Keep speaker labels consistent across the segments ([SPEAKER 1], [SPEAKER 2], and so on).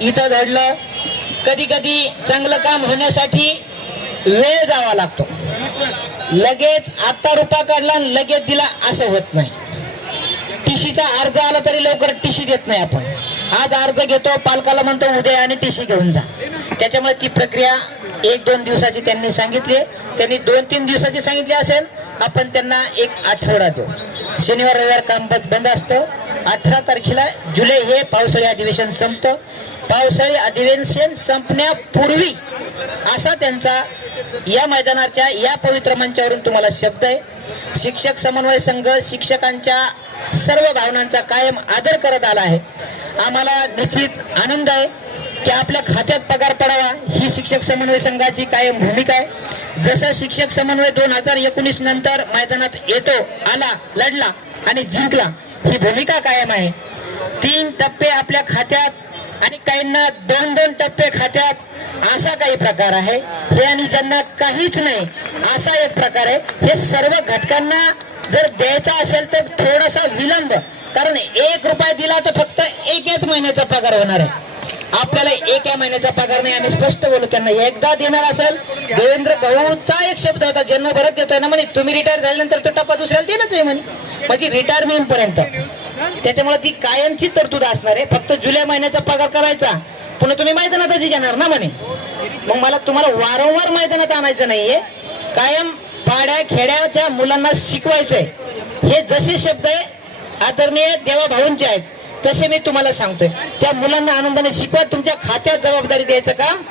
[SPEAKER 1] इथं घडलं. कधी कधी चांगलं काम होण्यासाठी वेळ जावा लागतो. लगेच आत्ता रुपा काढला आणि लगेच दिला असं होत नाही. टीसीचा अर्ज आला तरी लवकर टीसी देत नाही आपण. आज अर्ज घेतो पालकाला म्हणतो उद्या आणि टीसी घेऊन जा. त्याच्यामुळे ती प्रक्रिया एक दोन दिवसाची त्यांनी सांगितली. त्यांनी दोन तीन दिवसाची सांगितली असेल आपण त्यांना एक आठवडा देऊ. शनिवार रविवार काम बंद बंद असतं. अठरा तारखेला जुलै हे पावसाळी अधिवेशन संपतं. पावसाळी अधिवेशन संपण्यापूर्वी असा त्यांचा या मैदानाच्या या पवित्र मंचावरून तुम्हाला शब्द आहे. शिक्षक समन्वय संघ शिक्षकांच्या सर्व भावनांचा कायम आदर करत आला आहे. आम्हाला निश्चित आनंद आहे की आपल्या खात्यात पगार पडावा ही शिक्षक समन्वय संघाची कायम भूमिका आहे. जसं शिक्षक समन्वय दोन हजार एकोणीस नंतर मैदानात येतो आला लढला आणि जिंकला ही भूमिका कायम आहे. तीन टप्पे आपल्या खात्यात आणि काहींना दोन दोन टप्पे खात्यात असा काही प्रकार आहे. हे आणि ज्यांना काहीच नाही असा एक प्रकार आहे. हे सर्व घटकांना जर द्यायचा असेल तर थोडासा विलंब. कारण एक रुपया दिला तर फक्त एकच महिन्याचा पगार होणार आहे. आपल्याला एका महिन्याचा पगार नाही आम्ही स्पष्ट बोलू त्यांना. एकदा देणार असेल देवेंद्र भाऊचा एक शब्द होता ज्यांना भरत देतोय ना म्हणे तुम्ही रिटायर झाल्यानंतर तो टप्पा दुसऱ्याला देणंच आहे म्हणे. म्हणजे रिटायरमेंट पर्यंत. त्याच्यामुळे ती कायमची तरतूद असणार आहे. फक्त जुलै महिन्याचा पगार करायचा. पुन्हा तुम्ही मैदानातच घेणार ना म्हणे. मग मला तुम्हाला वारंवार मैदानात आणायचं नाहीये. कायम पाड्या खेड्याच्या मुलांना शिकवायचंय. हे जसे शब्द आहे आदरणीय देवा भाऊंचे आहेत तसे मी तुम्हाला सांगतोय. त्या मुलांना आनंदाने शिकवा तुमच्या खात्यात जबाबदारी द्यायचं काम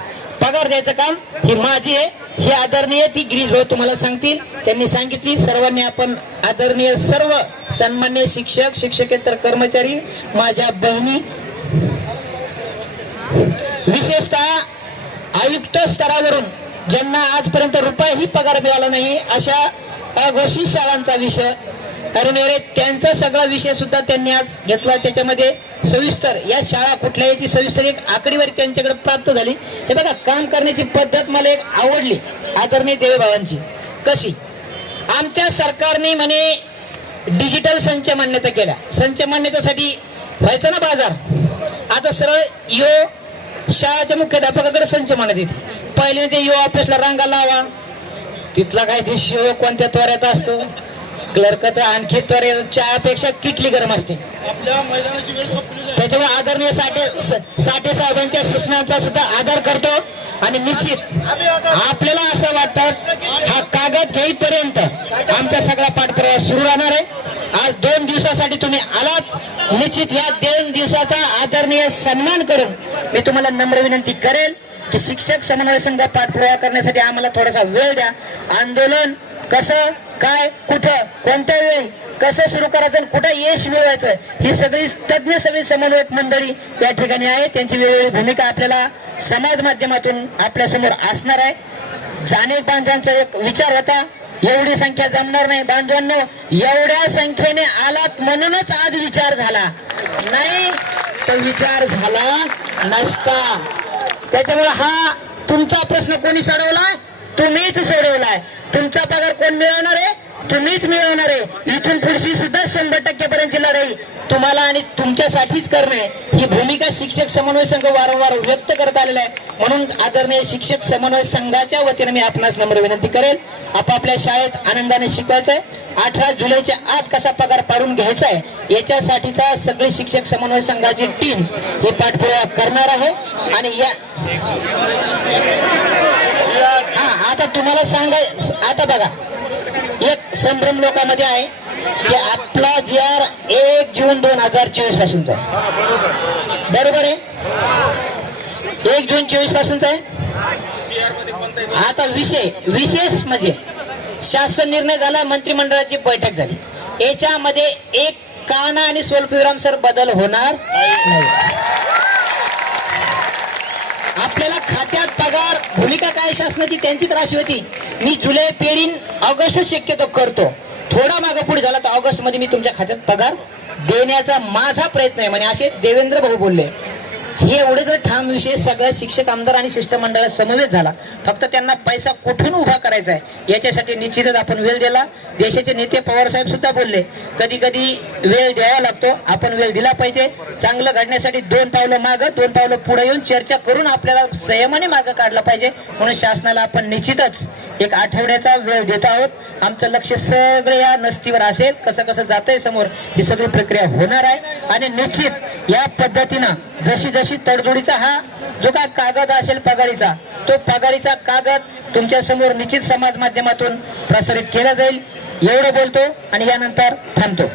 [SPEAKER 1] पगार द्यायचं काम ही माझी आहे. हे आदरणीय ती गिरीश भाऊ तुम्हाला सांगतील. त्यांनी सांगितली सर्वांनी आपण आदरणीय सर्व सन्मान्य शिक्षक शिक्षकेतर कर्मचारी माझ्या बहिणी विशेषतः आयुक्त स्तरावरून ज्यांना आजपर्यंत रुपयाही पगार मिळाला नाही अशा अघोषित शाळांचा विषय अरे त्यांचा सगळा विषय सुद्धा त्यांनी आज घेतला. त्याच्यामध्ये सविस्तर या शाळा कुठल्या याची सविस्तर एक आकडेवारी त्यांच्याकडे प्राप्त झाली. हे बघा काम करण्याची पद्धत मला एक आवडली आदरणीय देवेबाबांची. कशी? आमच्या सरकारने म्हणे डिजिटल संच मान्यता केल्या. संच मान्यतेसाठी व्हायचं ना बाजार? आता सरळ यो शाळाच्या मुख्याध्यापकाकडे संच मानत येते. पहिले ते यो ऑफिसला रांगा लावा. तिथला काय ते शिव कोणत्या त्वऱ्यात असतो? क्लर्क तर आणखी त्वरे चहापेक्षा किटली गरम असते.
[SPEAKER 2] आपल्या मैदानाची वेळ संपलेली आहे.
[SPEAKER 1] त्याच्यामुळे आदरणीय साठे साठे साहेबांच्या सूचनांचा सुद्धा आदर करतो आणि निश्चित आपल्याला असं वाटतं हा कागद घेईपर्यंत आमचा सगळा पाठपुरावा सुरू राहणार आहे. आज दोन दिवसासाठी तुम्ही आलात. निश्चित या दोन दिवसाचा आदरणीय सन्मान करून मी तुम्हाला नम्र विनंती करेल की शिक्षक समन्वय संघ पाठपुरावा करण्यासाठी आम्हाला थोडासा वेळ द्या. आंदोलन कसं काय कुठं कोणत्या वेळी कसं सुरू करायचं आणि कुठं यश मिळवायचं ही सगळी तज्ज्ञ सगळी समन्वयक मंडळी या ठिकाणी आहे त्यांची वेगवेगळी भूमिका आपल्याला समाज माध्यमातून आपल्यासमोर असणार आहे. जाणीव बांधवांचा एक विचार होता एवढी संख्या जमणार नाही. बांधवांनो एवढ्या संख्येने आलात म्हणूनच आज विचार झाला. नाही तर विचार झाला नसता. त्याच्यामुळे हा तुमचा प्रश्न कोणी सोडवलाय? तुम्हीच सोडवलाय. तुमचा पगार कोण मिळवणार आहे? तुम्हीच मिळवणार आहे. इथून पुढची सुद्धा शंभर टक्केपर्यंतची लढाई तुम्हाला आणि तुमच्यासाठीच करणे ही भूमिका शिक्षक समन्वय संघ वारंवार व्यक्त करत आलेला आहे. म्हणून आदरणीय शिक्षक समन्वय संघाच्या वतीने मी आपणास नम्र विनंती करेल. आपापल्या शाळेत आनंदाने शिकवायचं आहे. अठरा जुलैच्या आत कसा पगार पाडून घ्यायचा आहे याच्यासाठीचा सगळी शिक्षक समन्वय संघाची टीम ही पाठपुरावा करणार आहे. आणि या आता तुम्हाला सांगाय आता बघा. एक संभ्रम लोकांमध्ये आहे की आपला जी आर एक जून दोन हजार चोवीस पासूनचा आहे. बरोबर आहे? एक जून चोवीस पासूनचा आहे? आता विषय विशेष म्हणजे शासन निर्णय झाला मंत्रिमंडळाची बैठक झाली. याच्यामध्ये एक काना आणि स्वल्पविराम सर बदल होणार नाही. आपल्याला खात्यात पगार भूमिका काय शासनाची त्यांचीच राशी होती. मी जुलै पेढीन ऑगस्ट शक्यतो करतो. थोडा मागे पुढे झाला तर ऑगस्टमध्ये मी तुमच्या खात्यात पगार देण्याचा माझा प्रयत्न आहे. म्हणजे असे देवेंद्र भाऊ बोलले. हे एवढे जर ठाम विषय सगळ्या शिक्षक आमदार आणि शिष्टमंडळात समवेत झाला फक्त त्यांना पैसा कुठून उभा करायचा आहे? याच्यासाठी निश्चितच आपण वेळ दिला. देशाचे नेते पवारसाहेब सुद्धा बोलले कधी कधी वेळ द्यावा लागतो आपण वेळ दिला पाहिजे. चांगलं घडण्यासाठी दोन पावलं मागं दोन पावलं पुढे येऊन चर्चा करून आपल्याला संयमाने मागं काढलं पाहिजे. म्हणून शासनाला आपण निश्चितच एक आठवड्याचा वेळ देतो आहोत. आमचं लक्ष सगळं या नस्तीवर असेल. कसं कसं जातंय समोर ही सगळी प्रक्रिया होणार आहे. आणि निश्चित या पद्धतीनं जशी जशी तडजोडीचा हा जो काय कागद असेल पगारीचा तो पगारीचा कागद तुमच्यासमोर निश्चित समाज माध्यमातून प्रसारित केला जाईल. एवढं बोलतो आणि यानंतर थांबतो.